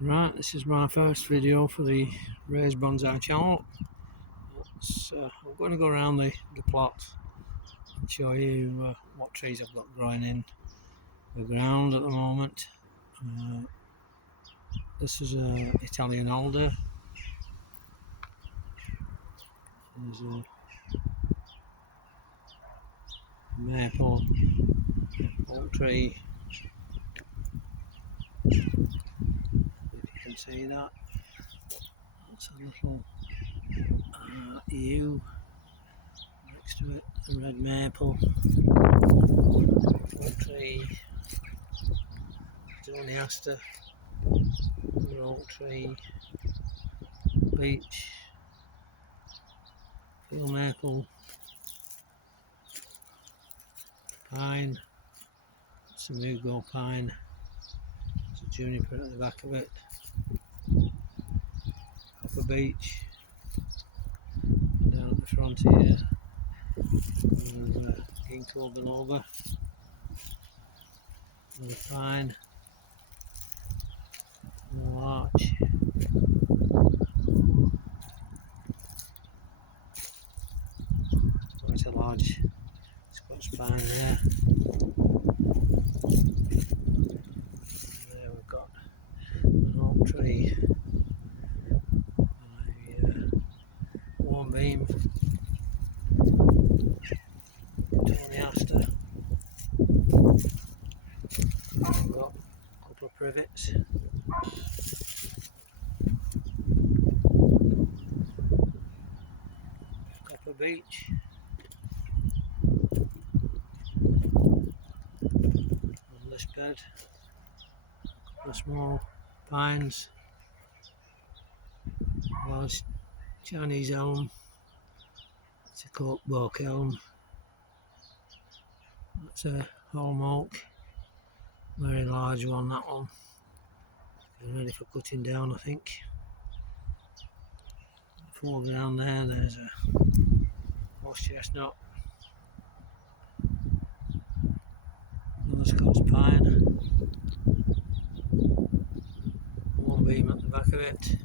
Right, this is my first video for the Raised Bonsai channel. I'm going to go around the plot and show you what trees I've got growing in the ground at the moment. This is a Italian alder. There's a maple oak tree, if you can see that. That's a little yew next to it, a red maple, oak tree, Zoniaster, another oak tree, beech, field maple, pine, some Mugo pine, there's a juniper at the back of it, copper beech, and down at the front here, there's a ginkgo biloba, another pine, another larch, quite a large Scotch pine there. There we've got an oak tree, a hornbeam, Zoniaster. We've got a couple of privets, copper beech, on this bed, a couple of small pines, a large Chinese elm, it's a cork elm, that's a holm oak, very large one, that one, ready for cutting down I think. In the foreground there's a horse chestnut, another Scots pine, hornbeam at the back of it.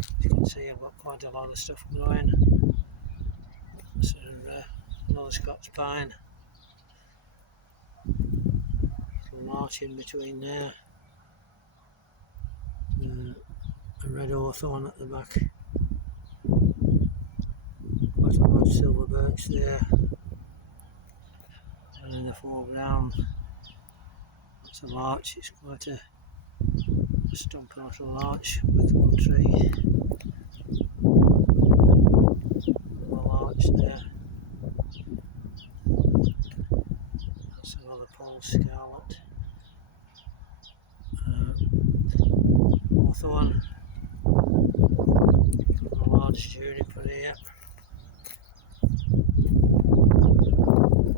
As you can see, I've got quite a lot of stuff growing. So another Scots pine, little larch in between there, a red hawthorn at the back, quite a large silver birch there, and in the foreground that's a larch. It's quite a stump out of larch with one tree, another larch there, that's another Paul scarlet, hawthorn, a large juniper here.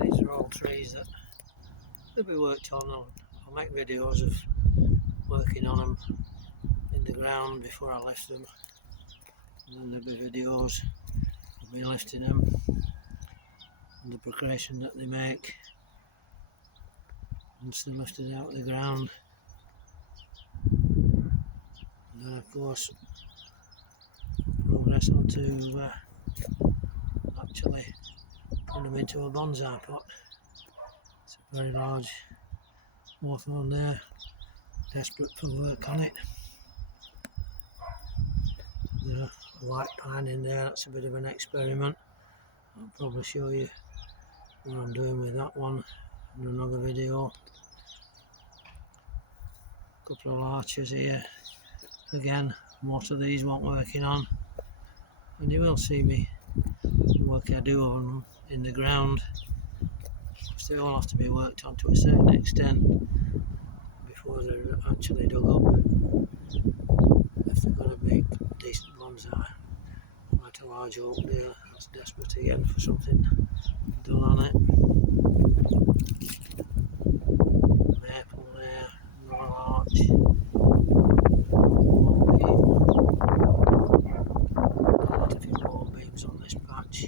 These are all trees that they'll be worked on. I'll make videos of working on them in the ground before I lift them, and then there'll be videos of me lifting them and the progression that they make once they're lifted out of the ground. And then of course progress on to actually put them into a bonsai pot. It's a very large hawthorn there, desperate for work on it. There's a white pine in there, that's a bit of an experiment. I'll probably show you what I'm doing with that one in another video. A couple of larches here, again most of these won't working on, and you will see me the work I do on them in the ground. They all have to be worked on to a certain extent before they're actually dug up, if they're going to make decent bonsai. Quite a large oak there, that's desperate again for something done on it. Maple there, another larch, hornbeam, quite a few hornbeams on this patch,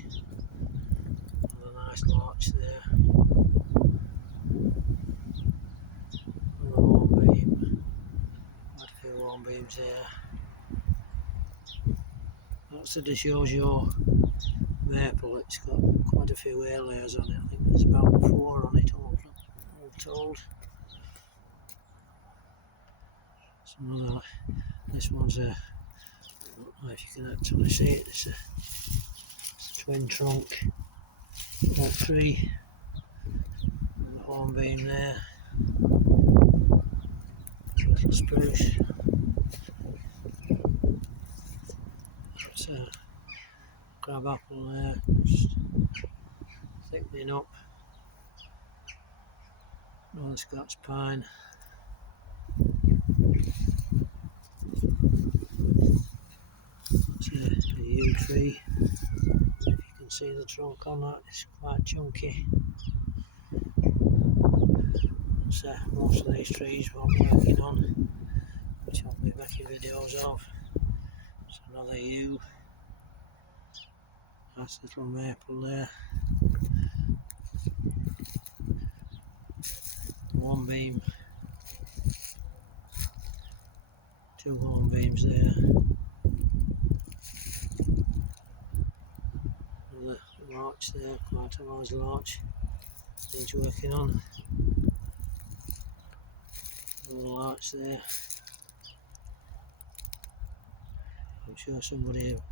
another nice larch there, another hornbeam, hornbeams there. That's the DiGiorgio maple. It's got quite a few air layers on it. I think there's about 4 on it all told. This one's a, I don't know if you can actually see it, it's a twin trunk oak tree with a hornbeam there. Little spruce. That's a crab apple there, just thickening up. Northern Scots pine. It's a yew tree. If you can see the trunk on that, it's quite chunky. So most of these trees what I'm working on, which I'll be making videos of. It's another yew. Nice little maple there. Hornbeam. 2 hornbeams there. Another larch there, quite a large larch. Needs working on. Another larch there. I'm sure somebody will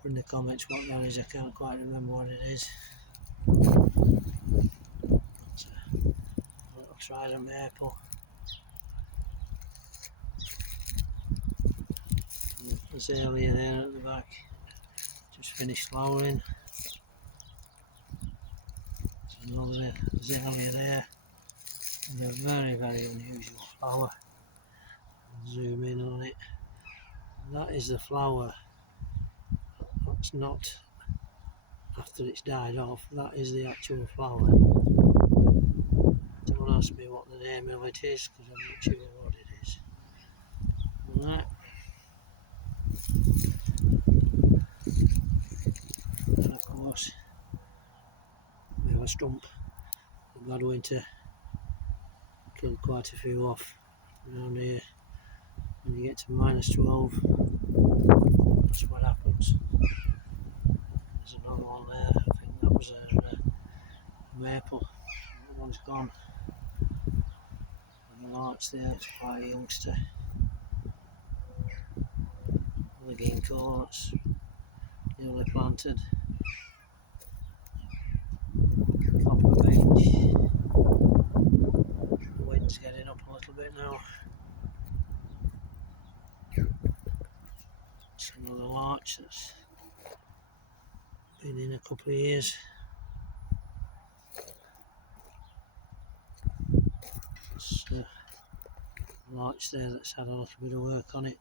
put in the comments what that is. I can't quite remember what it is. It's a little trident maple. Azalea there at the back, just finished flowering. There's another azalea there with a very, very unusual flower. I'll zoom in on it. That is the flower. That's not after it's died off, that is the actual flower. Don't ask me what the name of it is because I'm not sure what it is. And that. And of course, we have a stump. The bad winter killed quite a few off around here. When you get to -12, that's what happens. There's another one there. I think that was a maple. That one's gone. And the larch there, it's quite a youngster. The ginkgo, that's newly planted. Copper beech. The wind's getting up a little bit now. It's another larch that's been in a couple of years. It's a larch there that's had a little bit of work on it.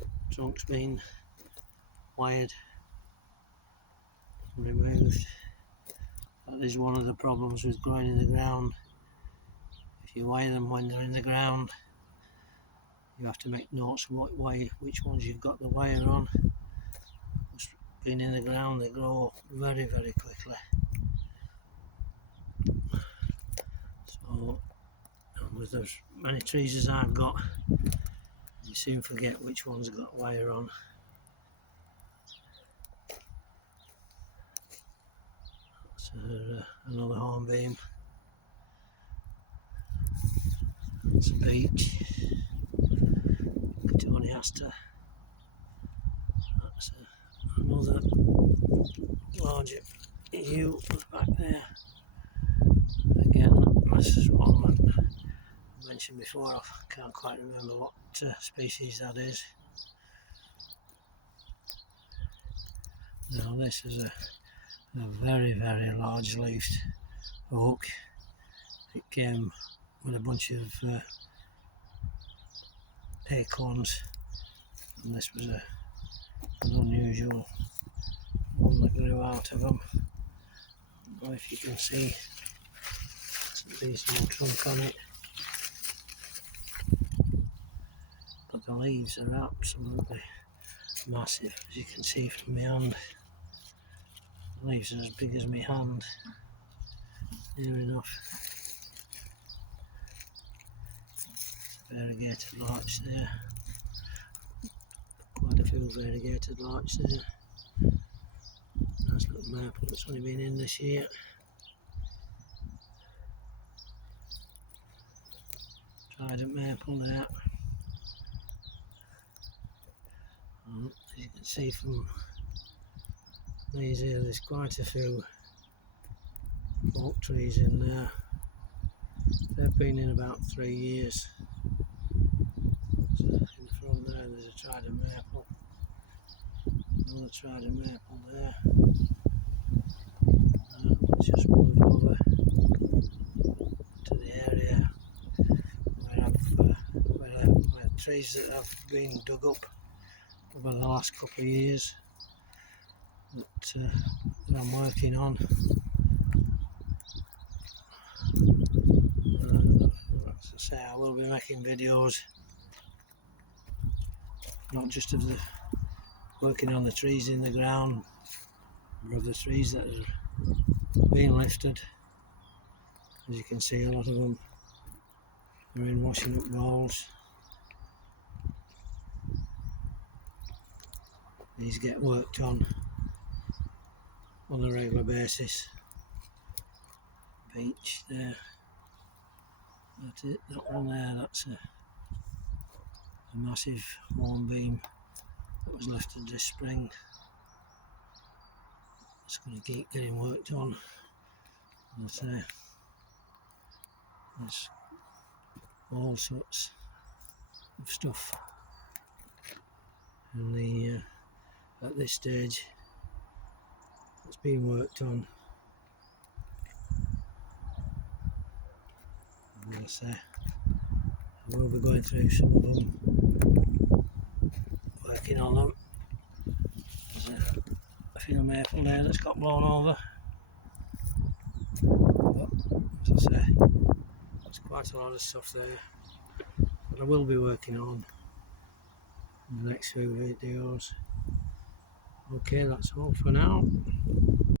The trunk's been wired and removed. That is one of the problems with growing in the ground. If you wire them when they're in the ground, you have to make notes of which ones you've got the wire on. Being in the ground, they grow very, very quickly. So, with as many trees as I've got, you soon forget which one's got wire on. That's another hornbeam. That's a beech. Cotoneaster. That's another larger yew back there. Again, this is one that I mentioned before. I can't quite remember what species that is. Now this is a very, very large leafed oak. It came with a bunch of acorns, and this was an unusual one that grew out of them. I don't know if you can see, there's a decent trunk on it, but the leaves are absolutely massive, as you can see from my hand. The leaves are as big as my hand, near enough. Variegated larch there. few variegated larch there. Nice little maple that's only been in this year. Trident maple there. And as you can see from these here, there's quite a few oak trees in there. They've been in about 3 years. So in the front there, there's a trident maple. Another trident maple there. Let's just move over to the area where trees that have been dug up over the last couple of years that I'm working on. As I say, I will be making videos not just of the working on the trees in the ground, but of the trees that are being lifted. As you can see, a lot of them are in washing up bowls. These get worked on a regular basis. Beech there. That's it, that one there, that's a massive hornbeam that was lifted this spring. It's going to keep getting worked on. But, there's all sorts of stuff. And at this stage, it's being worked on. And as I say, I will be going through some of them, working on them. There's a few maple there that's got blown over. But as I say, there's quite a lot of stuff there that I will be working on in the next few videos. Okay, that's all for now.